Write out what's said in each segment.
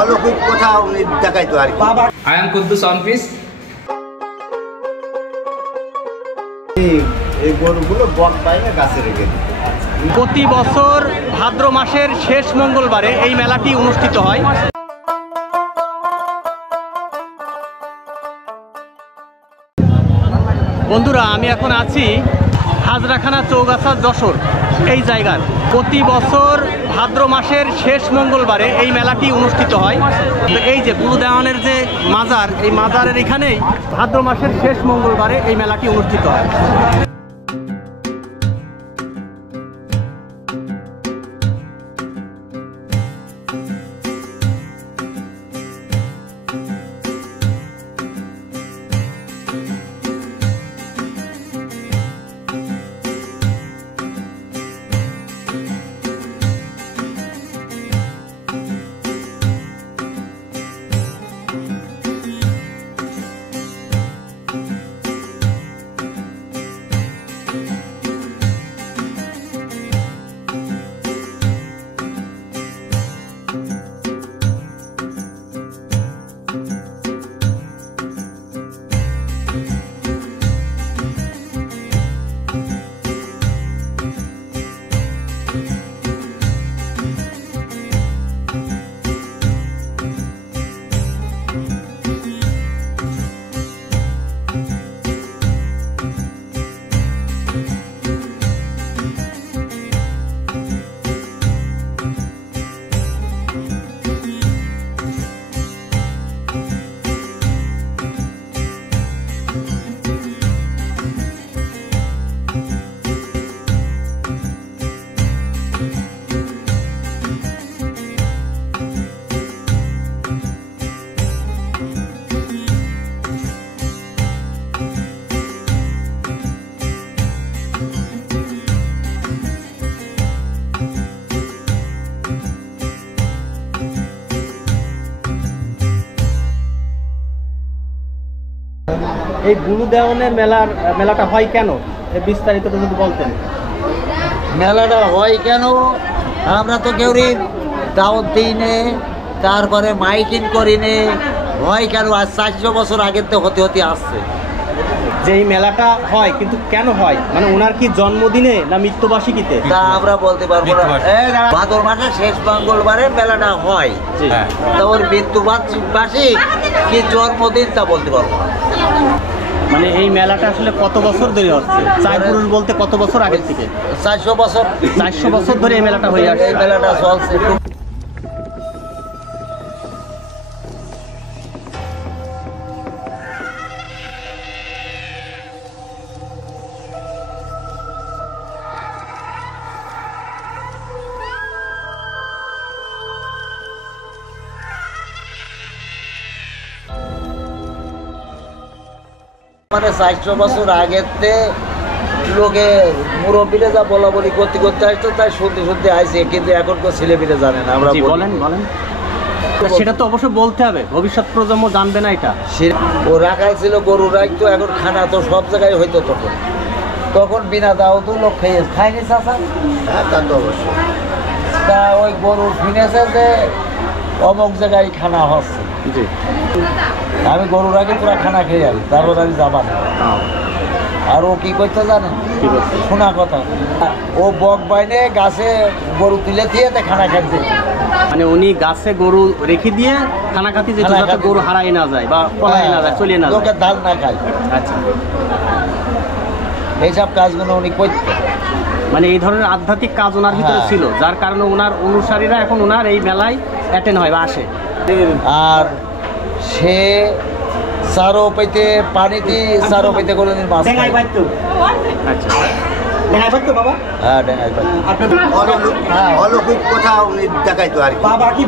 অলৌকিক কথা উনি দেখাইতো আর কি। I am Kuddus on piece. এই গরুগুলো বক পাইনে গাছে রেখে দিত। প্রতি বছর ভাদ্র মাসের শেষ মঙ্গলবারে এই মেলাটি অনুষ্ঠিত হয়। বন্ধুরা, আমি এখন আছি হাজরাখানা চৌগাছা যশোর এই জায়গার। প্রতি বছর ভাদ্র মাসের শেষ মঙ্গলবারে এই মেলাটি অনুষ্ঠিত হয়। তো এই যে গুরু দেওয়ানের যে মাজার, এই মাজারের এখানেই ভাদ্র মাসের শেষ মঙ্গলবারে এই মেলাটি অনুষ্ঠিত হয়। এই গুরু দেওয়ানের মেলাটা হয় কেন, বিস্তারিত যদি বলতেন। মেলাটা হয় কেন, আমরা তো কেউ দাওয়াত দিই নে, তারপরে মাইকিং করি নে, হয় কেন আজ 400 বছর আগের তো হতে হতে আসছে। যে এই মেলাটা হয় কিন্তু কেন হয়, মানে ওনার কি জন্মদিনে না মৃত্যুবার্ষিকীতে, তা আমরা বলতে পারবো না। ভাদ্র মাসের শেষ মঙ্গলবারে মেলাটা হয়, তা ওর মৃত্যুবার্ষিক কি জন্মদিন তা বলতে পারবো না। মানে এই মেলাটা আসলে কত বছর ধরে হচ্ছে, চার পুরুষ বলতে কত বছর আগের থেকে? 400 বছর। 400 বছর ধরে এই মেলাটা হয়ে আসছে। এই মেলাটা চলছে। মানে 400 বছর আগের লোকে মুরব্বীরা যা বলা বলি করতে করতে আসতো, তাই শুনতে শুনতে আইছে, কিন্তু এখন তো ছেলেমেয়েরা জানে না। আমরা বলেন সেটা তো অবশ্যই বলতে হবে, ভবিষ্যৎ প্রজন্ম জানবে না এটা। ও রাখাল ছিল, গরু রাখতো, এখন খানা তো সব জায়গায় হইতো। তখন বিনা দাও তো লোক খায়নি চাষা। হ্যাঁ, তা তো অবশ্যই। তা ওই গরু শুনেছে যে অমুক জায়গায় খানা হচ্ছে, আমি গরু রাখি পুরা খানা খেয়ে যাই, তারপর আমি যাবা না। আর ও কি করতে জানেন, শোনা কথা, ও বক বাইনে গাছে গরু তুলে দিয়ে খানা খাইতে। মানে উনি গাছে গরু রেখে দিয়ে খানা খাতে যেত, যাতে গরু হারাই না যায় বা পলাই না যায়, চলে না যায়, লোকের ধান না খায়। আচ্ছা, এইসব কাজগুলো উনি করতেন। মানে এই ধরনের আধ্যাত্মিক কাজ ওনার ভিতরে ছিল, যার কারণে ওনার অনুসারীরা এখন ওনার এই মেলায় অ্যাটেন্ড হয় বা আসে। আর সে সারো পেতে পানিতে সারো পেতে করে মাছ। আচ্ছা, ডেঙ্গাই পাইতো বাবা? হ্যাঁ, ডেঙ্গাই পাইতো। অলৌকিক কথা উনি দেখাইতো আর কি।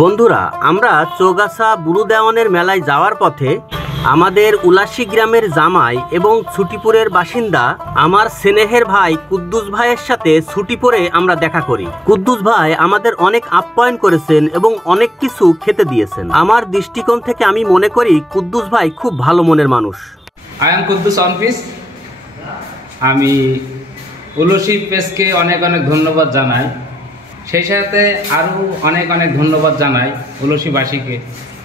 বন্ধুরা, আমরা চৌগাছা বুড়ো দেওয়ানের মেলায় যাওয়ার পথে আমাদের উলাসী গ্রামের জামাই এবং ছুটিপুরের বাসিন্দা আমার স্নেহের ভাই কুদ্দুস ভাইয়ের সাথে ছুটিপুরে আমরা দেখা করি। কুদ্দুস ভাই আমাদের অনেক আপ্যায়ন করেছেন এবং অনেক কিছু খেতে দিয়েছেন। আমার দৃষ্টিকোণ থেকে আমি মনে করি কুদ্দুস ভাই খুব ভালো মনের মানুষ। আই এম কুদ্দুস অনপিস। আমি উলসী পেজকে অনেক অনেক ধন্যবাদ জানাই, সেই সাথে আরও অনেক অনেক ধন্যবাদ জানাই উলসীবাসীকে,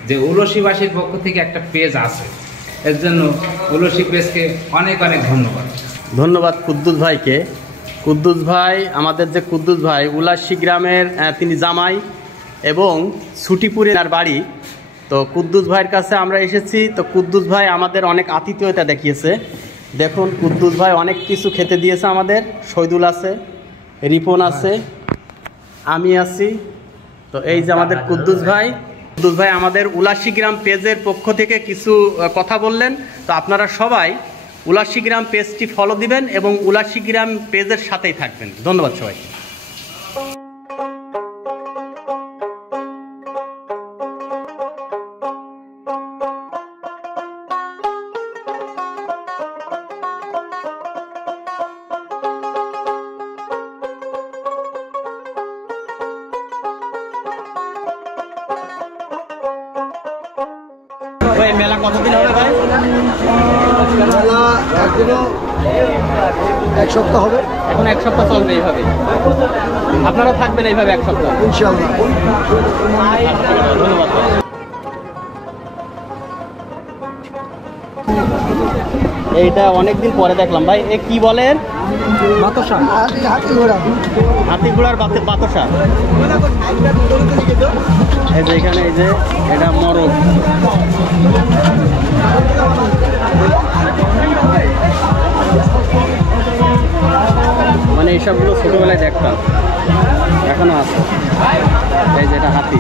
যে উলসীবাসীর পক্ষ থেকে একটা পেজ আছে, এর জন্য উলসী পেজকে অনেক অনেক ধন্যবাদ। ধন্যবাদ কুদ্দুস ভাইকে। কুদ্দুস ভাই, আমাদের যে কুদ্দুস ভাই উলাসী গ্রামের তিনি জামাই এবং ছুটিপুরে তার বাড়ি। তো কুদ্দুস ভাইয়ের কাছে আমরা এসেছি। তো কুদ্দুস ভাই আমাদের অনেক আতিথেয়তা দেখিয়েছে। দেখুন, কুদ্দুস ভাই অনেক কিছু খেতে দিয়েছে আমাদের। শহীদুল আছে, রিপন আছে, আমি আছি। তো এই যে আমাদের কুদ্দুস ভাই। কুদ্দুস ভাই আমাদের উলাসী গ্রাম পেজের পক্ষ থেকে কিছু কথা বললেন। তো আপনারা সবাই উলাসী গ্রাম পেজটি ফলো দিবেন এবং উলাসী গ্রাম পেজের সাথেই থাকবেন। ধন্যবাদ সবাই। মেলা কতদিন হবে ভাই? মেলা এখনো 1 সপ্তাহ হবে। এখন 1 সপ্তাহ চলবে এইভাবে। আপনারা থাকবেন এইভাবে 1 সপ্তাহ ইনশাআল্লাহ। ধন্যবাদ। এইটা অনেকদিন পরে দেখলাম ভাই। এ কি বলেন? বাতাসা, হাতি ঘোড়ার বাতাসা। এই যে এখানে, এই যে এটা মরক। মানে এইসবগুলো ছোটবেলায় দেখতাম, এখনো আছে। এই যে এটা হাতি।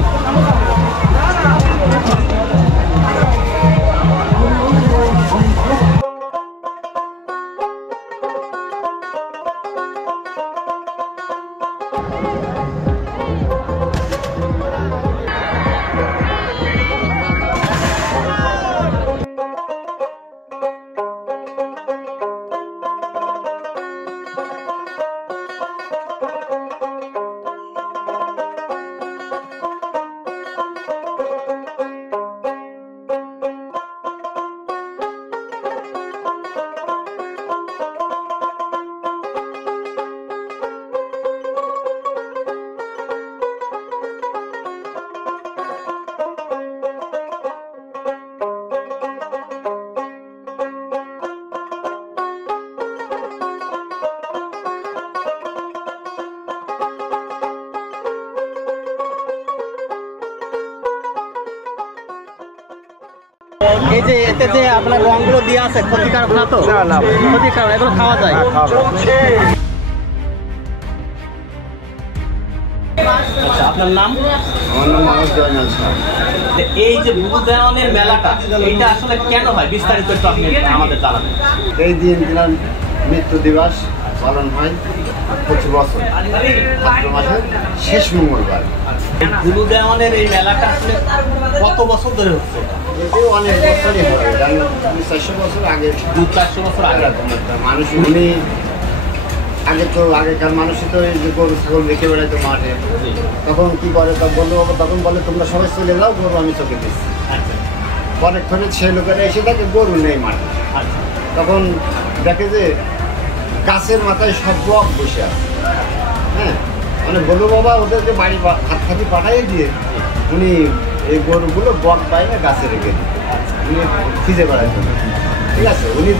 এই যে এতে যে আপনার রঙগুলো দিয়ে আছে, ক্ষতিকারক না তো? না, ক্ষতিকারক, এগুলো খাওয়া যায়। আচ্ছা, আপনার নাম? আমার নাম মোহাম্মদ জয়নাল শাহ। এই যে বুড়ো দেওয়ানের মেলাটা, এটা আসলে কেন হয় বিস্তারিত একটু আপনি আমাদের জানাবেন। এই দিন দিনার মৃত্যু দিবস পালন হয় প্রতি বছর ভাদ্র মাসের শেষ মঙ্গলবার। এই বুড়ো দেওয়ানের এই মেলাটা আসলে কত বছর ধরে হচ্ছে? এটি অনেক বছরই হয়, 400 বছর আগে, 200-400 বছর আগে। মানুষ উনি আগে তো, আগেকার মানুষই তো এই যে গরু ছাগল রেখে বেড়াইতো মাঠে। তখন কি করে, তখন বলে তোমরা সবাই চলে যাও, গরু আমি চোখে দিচ্ছি। পরেক্ষণে সে লোকেরা এসে থাকে, গরু নেই মাঠে। তখন দেখে যে গাছের মাথায় সব বক বসে আছে। হ্যাঁ, মানে বলু বাবা ওদেরকে বাড়ি হাত খাতি পাঠাইয়ে দিয়ে উনি এই গরুগুলো বক পায় না গাছে রেখে দিন, উনি খুঁজে বেড়াইতেন। ঠিক আছে, উনি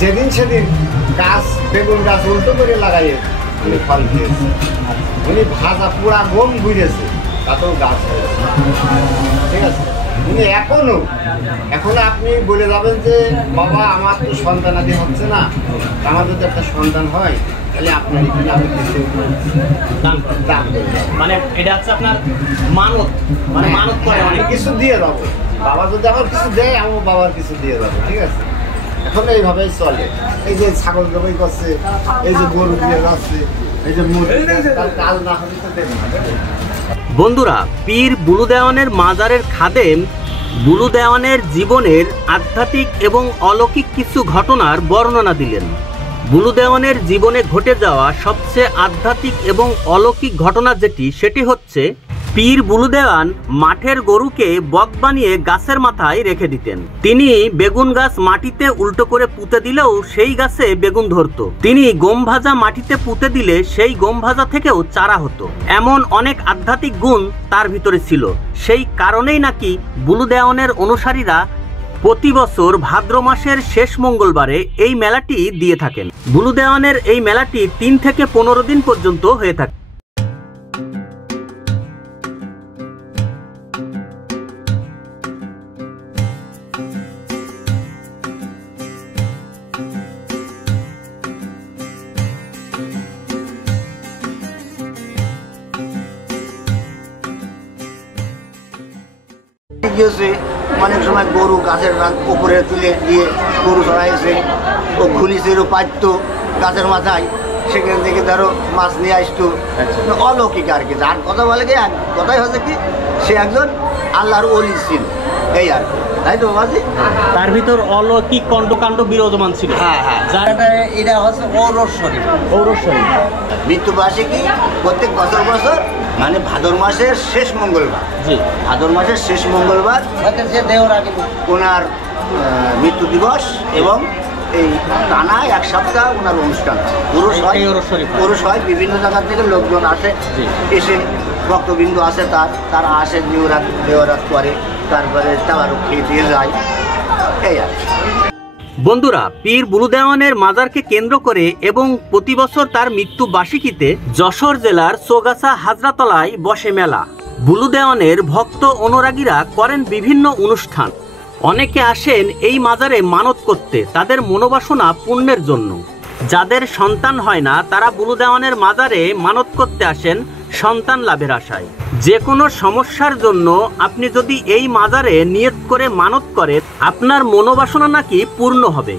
যেদিন সেদিন গাছ, বেগুন গাছ উল্টো করে লাগাইয়ে উনি ফল দিয়েছে। উনি ভাজা পুরা গম ঘুরেছে, তাতেও গাছ হয়েছে। ঠিক আছে, উনি এখনো আপনি বলে যাবেন যে বাবা আমার তো সন্তানাদি হচ্ছে না, আমার যদি একটা সন্তান হয় তাহলে আপনার এখানে আমি কিছু দান করে যাবো। মানে এটা হচ্ছে আপনার মানত, মানে মানত করে আমি কিছু দিয়ে যাবো। বাবা যদি আমার কিছু দেয়, আমার বাবার কিছু দিয়ে যাবো। ঠিক আছে, এখন এইভাবেই চলে। এই যে ছাগল জবাই করছে, এই যে গরু দিয়ে যাচ্ছে, এই যে মুরগি, তার কাজ না হলে তো দেখবে। বন্ধুরা, পীর বুলু দেওয়ানের মাজারের খাদেম বুলু দেওয়ানের জীবনের আধ্যাত্মিক এবং অলৌকিক কিছু ঘটনার বর্ণনা দিলেন। বুলু দেওয়ানের জীবনে ঘটে যাওয়া সবচেয়ে আধ্যাত্মিক এবং অলৌকিক ঘটনা সেটি হচ্ছে পীর বুলু দেওয়ান মাঠের গরুকে বক বানিয়ে গাছের মাথায় রেখে দিতেন। তিনি বেগুন গাছ মাটিতে উল্টো করে পুঁতে দিলেও সেই গাছে বেগুন ধরতো। তিনি গম ভাজা মাটিতে পুঁতে দিলে সেই গম ভাজা থেকেও চারা হতো। এমন অনেক আধ্যাত্মিক গুণ তার ভিতরে ছিল। সেই কারণেই নাকি বুলু দেওয়ানের অনুসারীরা প্রতি বছর ভাদ্র মাসের শেষ মঙ্গলবারে এই মেলাটি দিয়ে থাকেন। বুলু দেওয়ানের এই মেলাটি 3 থেকে 15 দিন পর্যন্ত হয়ে থাকে। গিয়েছে অনেক সময় গরু গাছের উপরে তুলে দিয়ে গরু চড়াইছে, ও খুলিছিল পাইতো গাছের মাথায়, সেখান থেকে ধরো মাছ নিয়ে আসতো। অলৌকিক আর কি। আর কথা বলে কি, কথাই হচ্ছে কি, সে একজন আল্লাহর ওলি ছিল, এই আর কি, তাই তো বাবাজি? তার ভিতর অলৌকিক কণ্ডকাণ্ড বিরাজমান ছিল। হ্যাঁ হ্যাঁ। এটা হচ্ছে ঔরস শরীফ। মৃত্যুবার্ষিকী প্রত্যেক বছর বছর, মানে ভাদর মাসের শেষ মঙ্গলবার। জি, ভাদর মাসের শেষ মঙ্গলবার যে দেওয়ার আগে ওনার মৃত্যু দিবস, এবং এই টানা 1 সপ্তাহ ওনার অনুষ্ঠান পুরুষ হয়। বিভিন্ন জায়গা থেকে লোকজন আসে, এসে ভক্তবিন্দু আসে, তারা আসে, দেওয়ারাত করে, তারপরে তাবারুক খেয়ে দিয়ে যায়, এই আর কি। বন্ধুরা, পীর বুলু দেওয়ানের মাজারকে কেন্দ্র করে এবং প্রতি বছর তার মৃত্যু বার্ষিকীতে যশোর জেলার চৌগাছা হাজরাতলায় বসে মেলা। বুলু দেওয়ানের ভক্ত অনুরাগীরা করেন বিভিন্ন অনুষ্ঠান। অনেকে আসেন এই মাজারে মানত করতে, তাদের মনোবাসনা পূর্ণের জন্য। যাদের সন্তান হয় না তারা বুলু দেওয়ানের মাজারে মানত করতে আসেন সন্তান লাভের আশায়। যে কোনো সমস্যার জন্য আপনি যদি এই মাজারে নিয়ত করে মানত করেন, আপনার মনোবাসনা নাকি পূর্ণ হবে।